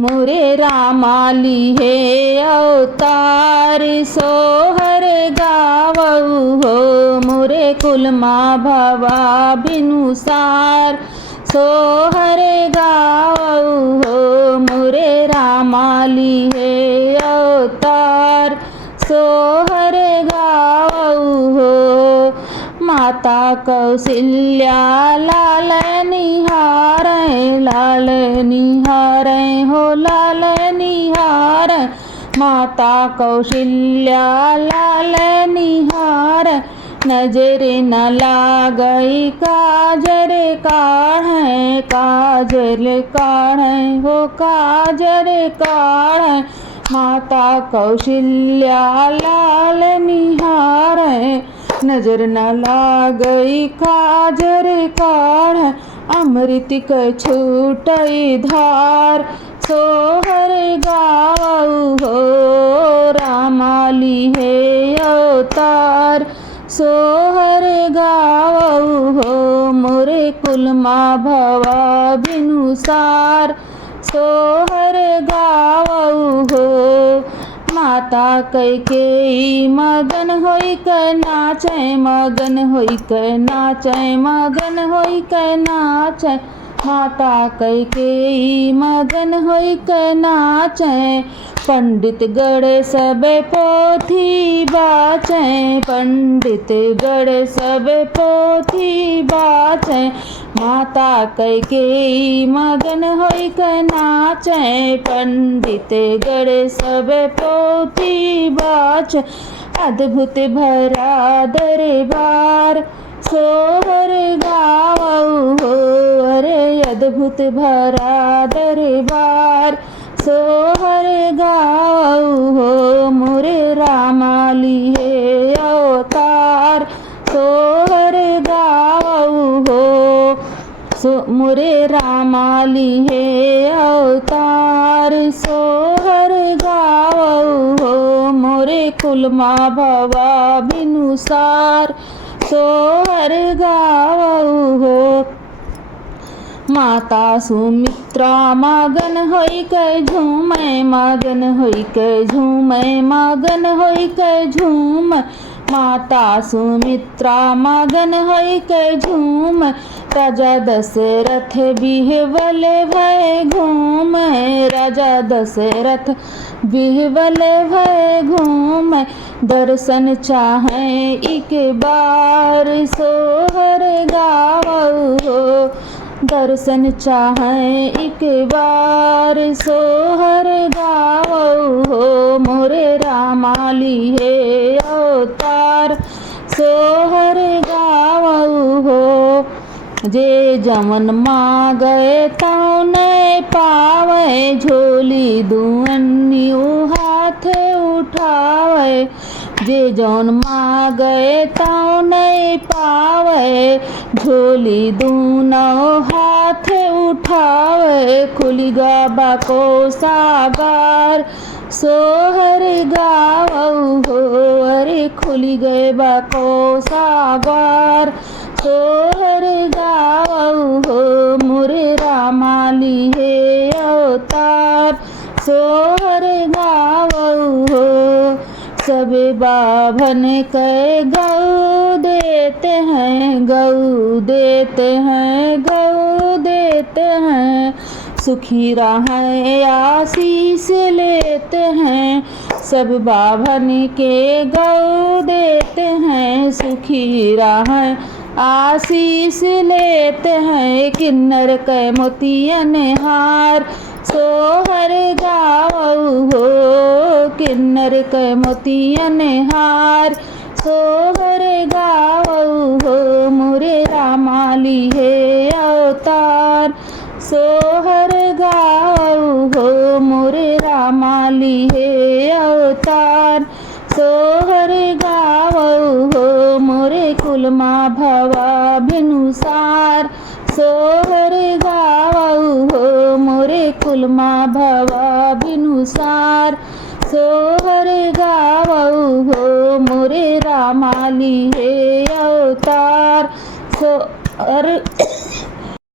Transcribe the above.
मोरे रामाली हे अवतार सोहर गावऊ हो मोरे कुलमा भवा बिनुसार सोहर गावऊ हो मोरे रामाली हे अवतार सोहर गावऊ हो माता कौशल्या लाल निहारै हो लाल निहारै माता कौशल्या लाल निहार नजर न लागई काजर काढ़ै हो काजर काढ़ै माता कौशल्या लाल निहारै नजर न लागई काजर काढ़ै अमृत क छूटई धार सोहर गावऊ हो रामाली हे अवतार सोहर गावऊ हो मोरे कुलमा भवा बिनुसार सोहर गावऊ हो माता कैकेयी मगन होई क नाचै मगन होई क नाचै मगन होई क नाचै माता कैकेयी मगन होई क नाचै पंडित गढ़ सब पोथी बाचै पंडित गढ़ सब पोथी बाचै माता कैकेयी मगन होई क नाचै पंडित गढ़ सब पोथी बाचै अद्भुत भरा दरबार सोहर गावऊ हो अरे अद्भुत भरा दरबार सोहर गावऊ हो मोरे रामाली हे अवतार सोहर गावऊ हो मोरे रामाली हे अवतार सोहर गावऊ हो मोरे कुलमा भवा बिनुसार सोहर गावऊ हो माता सुमित्रा मगन होई क झूमै मगन होई क झूमै मगन होई क झूम माता सुमित्रा मगन होई क झूम राजा दशरथ बिहवल भय घूम राजा दशरथ बिहवल भय घूम दर्शन चाहे एक बार सोहर गावऊ हो दर्शन चाहे एक बार सोहर गावऊ हो मोरे रामाली हे अवतार सोहर गावऊ हो जे जमन मांगए तौन पावे झोली दुअन्यु हाथ उठावे जे जौन मांगए तौन पावे झोली दूनों हाथ उठावे खुली गाबा को सागार सोहर गावऊ हो अरे खुली गए बाको सागार सोहर गावऊ हो मोरे रामाली हे अवतार सोहर गावऊ हो सबे बाभन के गऊ देते हैं गऊ देते हैं गऊ देते हैं सुखी रहें आशीष लेते हैं सब बाभन के गऊ देते हैं सुखी रहें आशीष लेते हैं किन्नर के मोतियन हार सोहर गावऊ हो किन्नर के मोतियन हार सोहर गावऊ हो मोरे रामाली हे अवतार सोहर गावऊ हो मोरे रामाली हे अवतार सोहर गावऊ हो मोरे कुलमा भवा बिनुसार सोहर गावऊ हो मोरे कुलमा भवा बिनुसार सोहर गावऊ हो मोरे रामाली हे अवतार सोहर